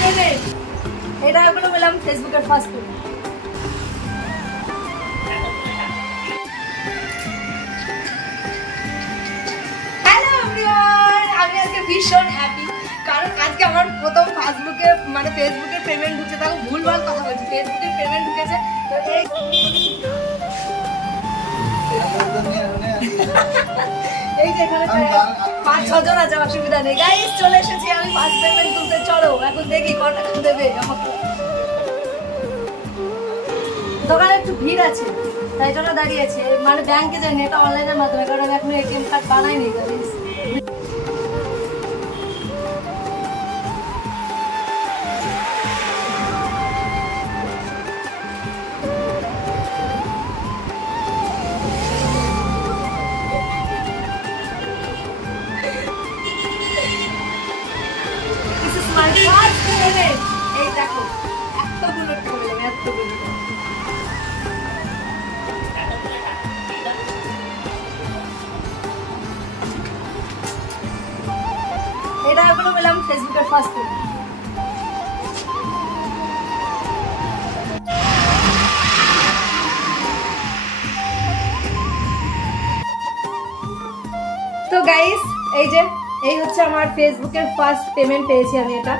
Payment, এটা এগুলো বললাম ফেসবুকের ফার্স্ট পেমেন্ট। হ্যালো এভরিওয়ান, আমি আজকে ভীষণ হ্যাপি, কারণ আজকে আমার প্রথম ফেসবুকের পেমেন্ট ঢুকছে। তাও ভুলভাল কথা বলছি, ফেসবুকের পেমেন্ট ঢুকেছে। তো এই যে এখানে 5-6 জন আছে, অসুবিধা নেই। গাইস চলে এসেছি আমি ফার্স্ট পেমেন্ট তুলতে। চলো এখন দেখি কত টাকা দেবে আমাকে। দোকানে একটু ভিড় আছে, তাই জন্য দাঁড়িয়েছে। মানে ব্যাংকে যাইনি, এটা অনলাইনের মাধ্যমে, কারণ আমি এখনো এটিএম কার্ড বানাইনি। গাইস এই দেখো এতগুলো টাকা পেলাম, এতগুলো। এটা এগুলো পেলাম ফেসবুকের ফার্স্ট পেমেন্ট। তো গাইস এই হচ্ছে আমার ফেসবুকের ফার্স্ট পেমেন্ট পেয়েছি আমি। এটা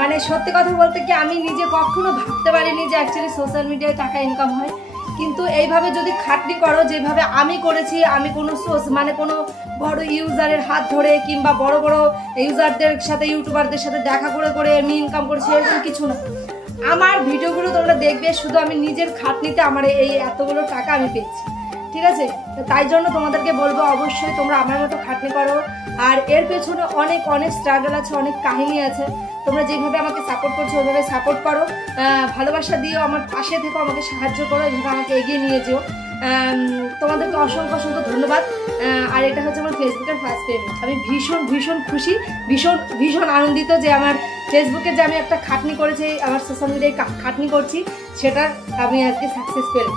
মানে সত্যি কথা বলতে কি, আমি নিজে কখনো ভাবতে পারিনি যে অ্যাকচুয়ালি সোশ্যাল মিডিয়ায় টাকা ইনকাম হয়। কিন্তু এইভাবে যদি খাটনি করো যেভাবে আমি করেছি, আমি কোনো কোনো বড় ইউজারের হাত ধরে কিংবা বড় বড় ইউজারদের সাথে, ইউটিউবারদের সাথে দেখা করে করে আমি ইনকাম করেছি, এরকম কিছু না। আমার ভিডিওগুলো তোমরা দেখবে, শুধু আমি নিজের খাটনিতে আমার এই এতগুলো টাকা আমি পেয়েছি, ঠিক আছে? তাই জন্য তোমাদেরকে বলবো অবশ্যই তোমরা আমার মতো খাটনি করো। আর এর পেছনে অনেক অনেক স্ট্রাগল আছে, অনেক কাহিনী আছে। তোমরা যেভাবে আমাকে সাপোর্ট করছো ওইভাবে সাপোর্ট করো, ভালোবাসা দিও, আমার পাশে থেকো, আমাকে সাহায্য করো, এইভাবে আমাকে এগিয়ে নিয়ে যেও। তোমাদেরকে অসংখ্য অসংখ্য ধন্যবাদ। আর এটা হচ্ছে আমার ফেসবুকের ফার্স্ট পেমেন্ট। আমি ভীষণ ভীষণ খুশি, ভীষণ ভীষণ আনন্দিত যে আমার ফেসবুকে যে আমি একটা খাটনি করেছি, আমার সোশ্যাল মিডিয়ায় খাটনি করছি, সেটার আমি আজকে সাকসেস পেলাম।